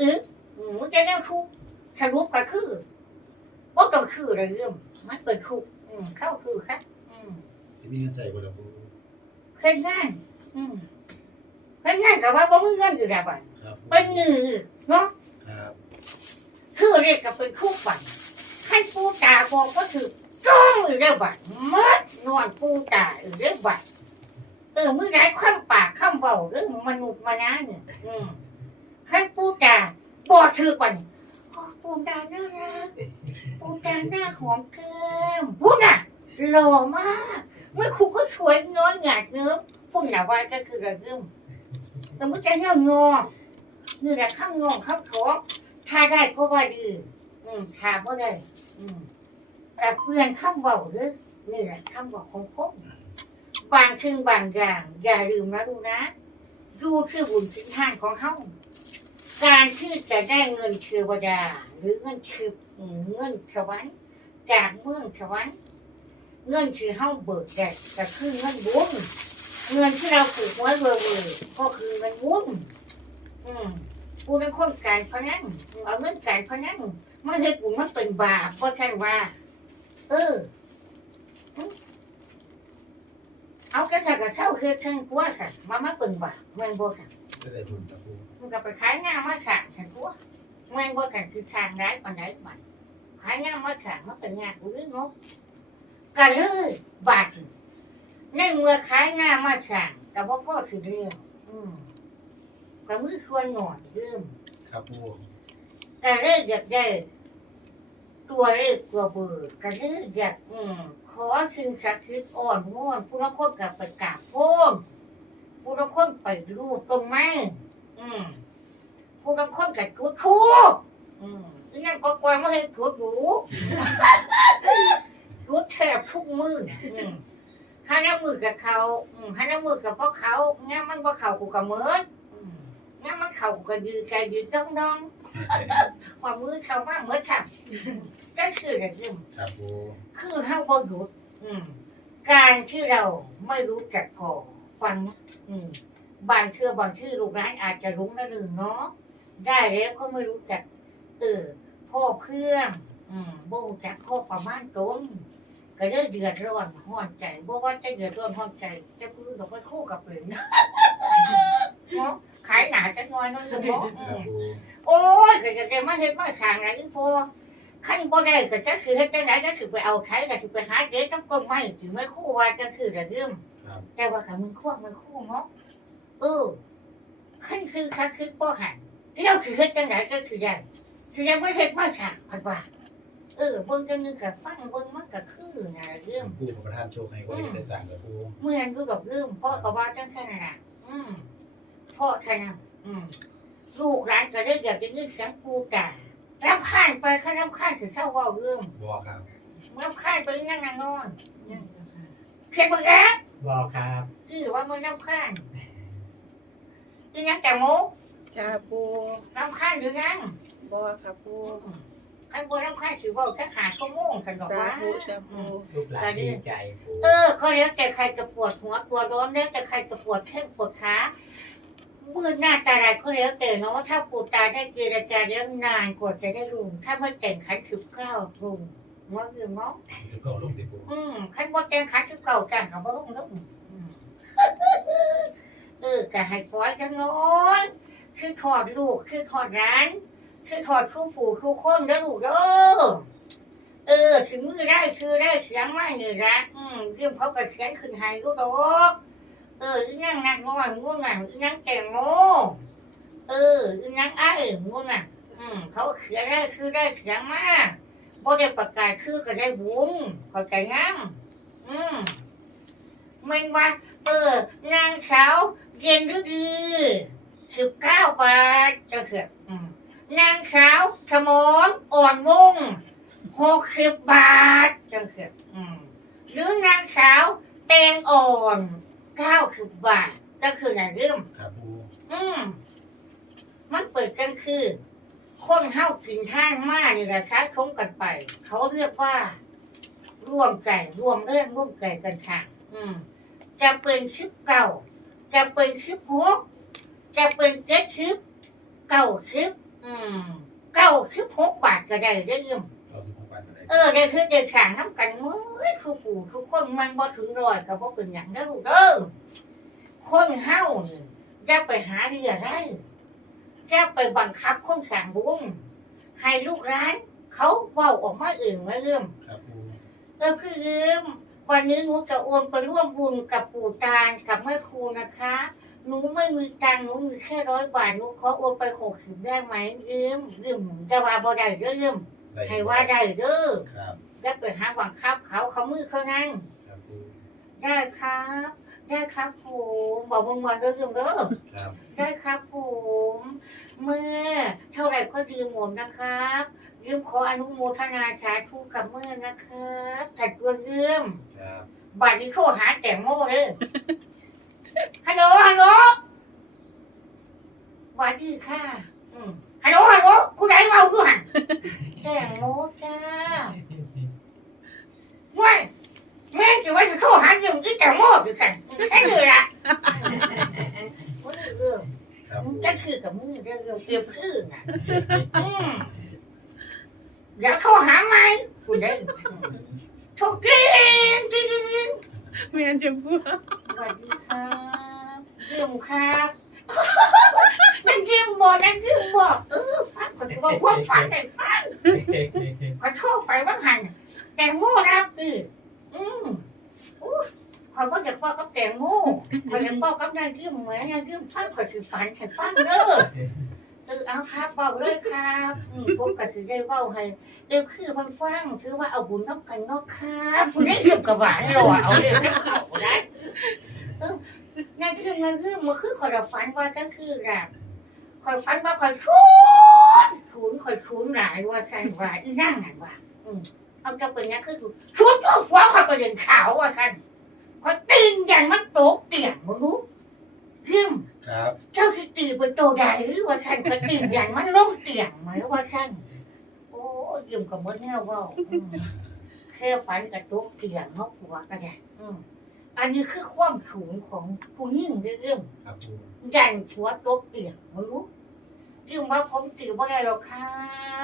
อีกอืมมันจะแนวทุกข์สรุปก็คือบ่ต้องคือเลยเรื่องมันเป็นทุกข์อืมเข้าคือครับอืมที่มีเงินใจบ่ล่ะปูเฮ็ดงานอืมเฮ็ดงานก็ว่าบ่มีเงินอยู่แล้วบัดครับเป็นหนี้เนาะครับคือเรียกก็เป็นทุกข์บัดให้ปูตาบอกก็ถือจ้องอยู่แล้วบัดมัดนอนปูตาอยู่แล้วบัดเออมื้อไหนคำปากคำเว้าเรื่องมนุษย์มานะเนี่ยอืม ให้ปูตาบอกถือก่อนโอ้ปูตาน่ารักปูตาหน้าหอมเกิมพูดน่ะหล่อมาก เมื่อครูก็สวยน้อยหยาดเนื้อพุ่นน่ะว่าก็คือระเริ่มแต่เมื่อใจเงางอนี่แหละข้างงอข้างท้องถ้าได้ก็ว่าดี อืมถ้าบ่ได้ อืมกับเพื่อนข้ามเบาเด้อนี่แหละข้ามเบาของผมบางสิ่งบางอย่าง อย่าลืมนะลูกนะดูคือบุญสินทานของเขา การที่จะได้เงินเทวดา หรือเงินคือเงินสวรรค์จากเมืองสวรรค์เงินที่เฮาเบิกได้ก็คือเงินบุญเงินที่เราปลูกไว้เบอร์ๆก็คือเงินบุญอืมกูเป็นคนการพนันเอาเงินการพนันไม่ใช่กูมันเป็นบาปเพราะแค่ว่า เออเอากระถากระเท่าคือท่านกลัวค่ะมามาเป็นบาปเมืองบัวค่ะ จะได้บุญครับปูมันก็ไปขายงามาขางฉันกลัวเมืองบัวค่ะคือทางร้ายปานไหนบัดขายงามาขางมันเป็นงานกูเรื่องเนาะก็เลยบาดในเมื่อขายงามาขางกับพ่อพ่อคือเรื่อง อืมก็มือควรหน่อยยืมครับปูก็เลยอยากได้ตัวเลขตัวเบอร์ก็เลยอยากอืมขอสิ่งศักดิ์สิทธิ์อ่อนม้วนผู้ละคนกับไปกราบโพ้น ผู้ละคนไปรูปตรงไม้อืมผู้ละคนกับจุดทูบอืมอีนั่นก็กวางไม่ให้จุดหนูจุดแทบทุกมืออืมห้าน้ำมือกับเขาอืมห้าน้ำมือกับพวกเขางั้นมันว่าเขากูกับเหมือนอืมงั้นมันเขากูก็ยืนไกลยืนดองดองๆความมือเขามากเหมือนค่ะก็คืออะไรเรื่องครับปูคือห้าบ่หยุดอืมการที่เราไม่รู้จักพอฟังนะอืม บางเชื่อบางชื่อลูกร้านอาจจะรู้นะหนึ่งเนาะได้แล้วก็ไม่รู้จักเออพ่อเพื่อนอืมบ่รู้จักพ่อประมาณตนก็เรื่องเดือดร้อนห้อนใจบ่ว่าจะเดือดร้อนห้อนใจจะพูดกับไปคู่กับเป็นเนาะขายหนาจะน้อยเน้อยเนาะอืครับมปูโอ้ยก็จะได้มาเฮ็ดมาขางไรอีพอขั้นบ่ได้ก็จะคือเฮ็ดจังไดก็คือไปเอาไข่ก็คือไปหาเด็ดน้ำต้นไม้ถึงไม่คู่ว่าก็คือระเรื่อง ครับ แต่ว่าก็มึงควงมึงคู่เนาะเออขั้นคือคักคือบ่หันแล้วคือเฮ็ดจังไดก็คือได้คือยังบ่เฮ็ดมาขางพันว่าเออเบิ่งจังนึงก็ฟังเบิ่งมันก็คือน่ะระเรื่องปูประทานโชคให้ว่าได้สั่งกับปูเมื่อนรู้ดอกเรื่องพ่อก็ว่าจังแค่นั้นน่ะอืมพ่อแค่นั้นอืมลูกหลานก็เลยอยากจะยินเสียงปูการับข้านไปข้ารับข้านถึงเศร้าเว่าเรื่องบ่ครับรับข้านไปนั่งนั่งนอนเขียนบอกแอ๊ะ บอกครับคือว่ามันรับข้านอีนังแต่โมจ้าปูรับข้านหรือยังบอค่ะปูขันบนรับข้านถือว่าจะหาข้อมูลกันบอกสาว่าธุจ้าปูลูกหลานดีใจปูเออก็แล้วแต่ใครจะปวดหัวปวดร้อนแล้วแต่ใครจะปวดแข้งปวดขามือหน้าตาอะไรก็แล้วแต่เนาะถ้าปูตาได้เจรจาแล้วนานกว่าจะได้รุงถ้าไม่แต่งขันถึงเก้ารุง ว่าคือเนาะจะก่อลงติปูอืมขันบ่แต่งขันถึงเก่ากันกับบ่รุงลุงอืมเออก็ให้ปล่อยจังน้อยคือถอดลูกคือถอดร้าน คือถอดคู่ฝูคู่คนเด้อลูกเด้อเออถึงมือได้คือได้เสียงมานี่ละอืมเรื่องเขาก็เขียนขึ้นให้ก็ดอกเอออีนั่งนักน้อยงูนั่นอีนั่งแต่งโมเอออีนั่งไอ้งูนั่นอืมเขาเขียนได้คือได้เสียงมา บ่ได้ประกาศคือก็ได้บุญเข้าใจงั้งอืมแมันว่าเออนางสาวเย็นฤดีสิบเก้าบาทจะเสียอืมนางสาวสมรอ่อนวงหกสิบบาทจังเสียอืมหรือนางสาวแตงอ่อนเก้าสิบบาทก็คือไหนเรื่องครับปูอืมมันเปิดกันคือ คนเฮากินท่านมากนี่แหละคะชมกันไป เขาเรียกว่า ร่วมใจร่วมเรื่องร่วมใจกันค่ะ อืม จะเป็นชิปเก่า จะเป็นชิปหกจะเป็นเจ็ดชิปเก้าชิปออืมเก้าสิบหกบาทก็ได้เด้อเอิ่มเอาสิบหกบาทมาได้เออได้คือได้ขางน้ำกันมือคือปู่ทุกคนมันบ่ถึงร้อยก็บ่เป็นหยังนะลูกเด้อคนเฮานี่อย่าไปหาเรือได้ อย่าไปบังคับคนสร้างบุญให้ลูกร้าน เขาเว้าออกมาเองมาเอิ่มครับปูเออคือเอิ่มวันนี้หนูจะโอนไปร่วมบุญกับปู่ตาลกับแม่ครูนะคะหนูไม่มีตังค์หนูมีแค่ร้อยบาทหนูขอโอนไปหกสิบได้ไหมเอิ่มเอิ่มจะว่าบ่ได้เด้อเอิ่มได้ให้ว่าได้เด้อครับจะเปิดหาบังคับเขาเขามือเขานั่งครับปูได้ครับ ได้ครับผมบอกมึงวันเด้อเด้อครับ ได้ครับผมเมื่อเท่าไหร่ก็ดีหมดนะครับยืมขออนุโมทนาสาธุกับเมื่อนะครับจัดตัวยืมครับบัตรนี้โทรหาแต่งโม่เลยฮัลโหลฮัลโหลสวัสดีค่ะอืมฮัลโหลฮัลโหลผู้ใดเมาคือหันแต่งโมจ้าไม่แม่งจะว่าจะโทรหาอยู่ที่แต่โม่ด้วยกัน แค่นี้ละโอ้ยเรื่องครับปูจะคือกับมึงเรื่องเรื่องเกี่ยวคือน่ะอืมอย่าโทรหาไหมคุณได้โทรกริ๊งกริ๊งกริ๊งแม่จะพูดสวัสดีครับเรื่องครับนั่นเรื่องบอนั่นเรื่องบอกเออฟังขอโทษความฝันแต่ฟังขอโทษไปว่าหันแตงโมรับดิอืมอู้ข อยว่าอยากว่ากับแตงโมขอยอยากว่ากับนายเรื่องเหมือนนายเรื่องฟังขอยคือฝันให้ฟังเด้อเออเอาครับบอกเลยครับอืมผมก็ถือได้เว้าให้เออคือมันฟังถือว่าเอาบุญน้ำกันเนาะครับคุณได้เก็บกับหวานหรอเอาเรื่องน้ำเขาได้นั่นคือมันคือมันคือคอยฝันว่าก็คือแบบคอยฝันว่าคอยชุนชุนคอยชุนหลายว่าใช่ว่าอีนั่งนั่นว่าอืมเอาจะเป็นยังคือชุนตัวฟ้าคอยประเด็นขาวว่าคันค อยตีนยันมันโตกเตียงมึงรู้พิมครับเจ้าที่ตีเป็นโตใดว่าคันคอยตีนยันมันลงเตียงไหมว่าคันโอ้ยืมกับมดแนวเว่าอืมแค่ฝันกับโตกเตียงเนาะผัวก็ได้อืมอันนี้คือความสูงของผู้หญิงเรื่องครับปูยันหัวตกเตียงไม่รู้ยิ่งว่าผมตีว่าได้หรอกครั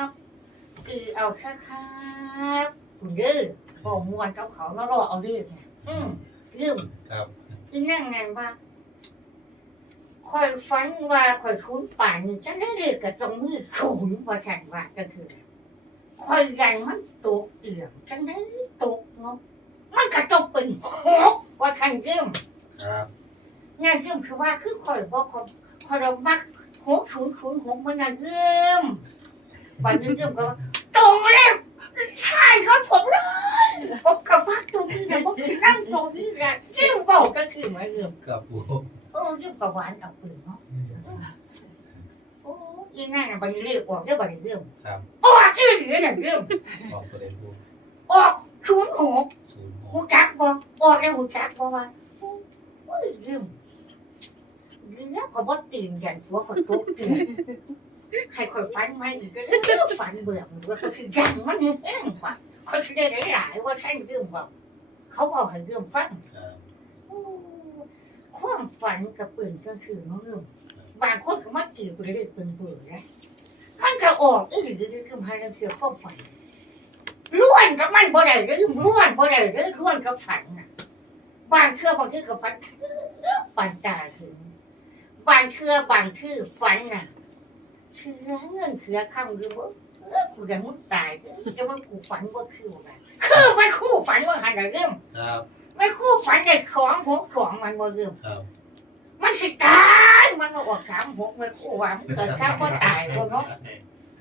บตีเอาแค่ครับคุณเด้อบอกมวนกับเขาแล้วรอเอาเรื่องเนี่ยอืม เรื่องครับอีนั่งนั่นว่าคอยฝันว่าคอยคุ้นป่านนี่จะได้เรียกกับตรงมือขุนว่าฉันว่าก็คือคอยยันมันตกเตียงจังได้ตกเนาะมันก็ต้องเป็นหกว่าฉันเรื่องครับงานเยี่ยมคือว่าคือคอยบอกคอยคอยเรามักหกศูนย์ศูนย์หกมันงานเยี่ยมวันนี้เยี่ยมก็ว่าตรงแล้วใช่ครับผมเลย ผมกับมักตรงนี้นะผมที่นั่งตรงนี้แหละเยี่ยมบอกก็คือเหมือนเยี่ยมครับปูโอ้เยี่ยมกับหวานเอาปืนเนาะโอ้ยนั่นน่ะบันนี้เรียกออกได้บันนี้เยี่ยมครับออกอีหลีน่ะเยี่ยมบอกตัวเองปูออกศูนย์หกศูนย์หหูกจักบ่ออกแล้วหูจักบ่ว่าโอ้ยยืมยืมก็บ่ตื่นยันหัวก็ตกตื่นให้ข่อยฝันมาอีกก็เด้อฝันเบื่อมันว่าก็คือยังมันแห้งกว่า เขาสิได้หลายๆว่าฉันยืมบ่เขาบอกให้ยืมฟังครับโอ้ความฝันกับปืนก็คือน้องยืมบางคนก็มาตีปืนเรียกปืนเบื่อนะมันก็ออกอีหรือคือพาเราเชื่อความฝันล้วนกับมันบ่ได้เด้อล้วนบ่ได้เด้อล้วนกับฝันน่ะบางเชื่อบางที่กับฝันปันตาถึงบางเชื่อบางที่ฝันน่ะเชื่อเงินเชื่อคำหรือว่า เออกูจะมุดตายเด้อจะว่ากูฝันว่าคืออะไรคือไม่คู่ฝันว่าหันอะไรเรื่องครับไม่คู่ฝันได้ของหกของมันบ่เรื่องครับ มันสิตายมันมาออกสามหกไม่คู่ว่ามันเกิดข้าวก็ตายคนเนาะ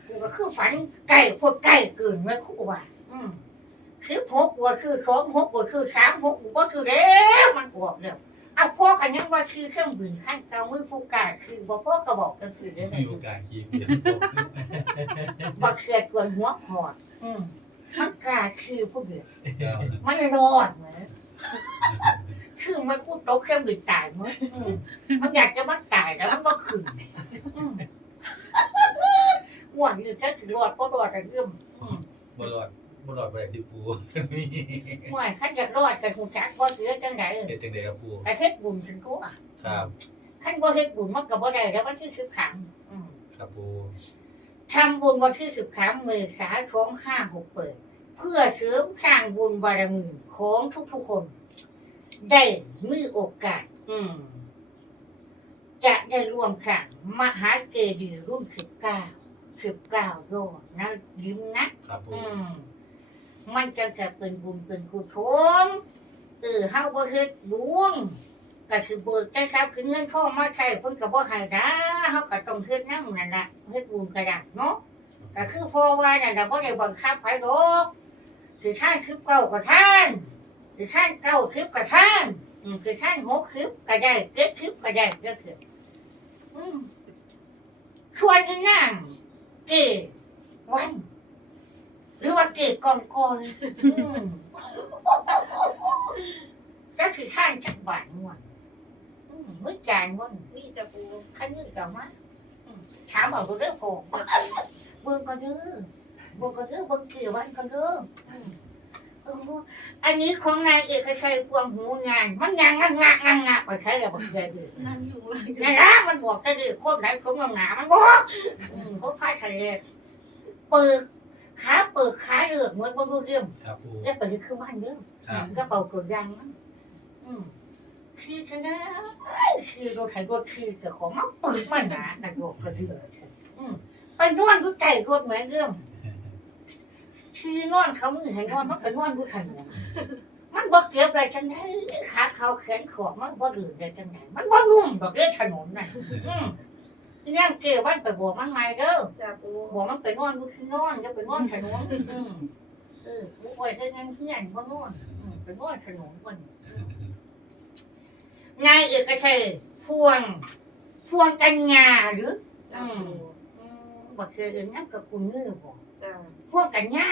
กูก็คือฝันใกล้พวกใกล้เกินไม่คู่ว่าอืมคือหกว่าคือสองหกว่าคือสามหกว่าคือเร็วมันออกเร็วเอาพ่อ กันยังว่าคือเครื่องบินขั้นเตามือผู้กาคือบ่พ่อก็บอกกันคือได้ไหมมีโอกาสคีบเดียวตกบ่เคือตัวหัวหอดอืมมันกาคือผู้เดียวครับมันรอดเหมือนคือมันพูดโตะเครื่องบินตายมั้งอืมมันอยากจะมันตายแต่มันก็ขึ้นอืมง่วงอยู่ถ้าถือรอดก็รอดแต่เรื่องอืมบรอด บรอดแบบที่ปูมีง่วงขั้นอยากรอดแต่หูจักบ่เสือจังไดเฮ็ดจังไดครับปูแต่เฮ็ดบุญถึงตัวครับขั้นบ่เฮ็ดบุญมันก็บ่ได้แล้วมันที่สิบขังอืมครับปูทำบุญวันที่สิบสามเมษาของห้าหกเปิด เพื่อเสริมสร้างบุญบารมีของทุกๆคน ได้มีโอกาส อืม จะได้ร่วมขังมหาเกดีย์รุ่นสิบเก้าสิบเก้าโยนนะยิ้มนะครับปูอืม มันจะเกิดเป็นบุญเป็นกุศลเออเฮาบ่เฮ็ดบุญก็คือเบิกได้ครับ คือเงินพ่อมาใช้เพิ่นก็บ่ให้นะเฮาก็ต้องเฮ็ดนำนั่นล่ะเฮ็ดบุญก็ได้เนาะก็คือพ่อว่านั่นน่ะบ่ได้บังคับไผดอกสิท่านคือเก่าก็ท่านสิท่านเก่าคือก็ท่านอืมสิท่านหกคือก็ได้เจ็ดคือก็ได้ก็คืออืมชวนอีนางเกวัน หรือว่าเกตกองกอยอืมก็คือข้างจากบ้านม่วนอืมไม่จานว่านี่จ้าปูขั้นนี้เก่ามะอืมถามเอาตัวเรื่องโผล่เบิ่งกันเด้อเบิ่งกันเด้อเบิ่งเกี่ยววันกันเด้ออืมเอออันนี้ของนายเอกชัยพวงหูงาน มันยังงักงักงักงักไปใช้แล้วบอกเดือดนั่งอยู่นี่นละมันบอกได้ดิโคตรไหนคงหนามันบอกอืมเพราะพายทะเลเปิด ขาเปิดขาเลือกเหมือนบนรูเรียมครับปูแล้วไปคือบ้านเด้อครับก็เป่ากดยังนะอืมคือกันนะคือรถไถรถคือกับของมันเปิดมันหนากระโดดกระเดืออืมไปนอนอยู่ใต้รถเหมือนเดิมคือนอนเขามือให้นอนมันไปนอนอยู่ไทยมันบ่เก็บอะไรจังไดขาเขาแขนขอบมันบ่ลื่นได้จังไดมันบ่นุ่มดอกเด้ถนนน่ะอืม ย่างเกี่ยววันไปบวกมันใหม่เด้อจ้าปูหัวมันไปนอนมันคือนอนจะไปนอนถนนอืมเออกูปล่อยแค่งั้นเพื่อนว่านอนอืมไปนอนถนนวันนายเอกชัยพวง พวงกัญญาหรือจ้าปูอืมบอกเคยเห็นน้ำกับคุณมือบอกจ้าพวงกัญญา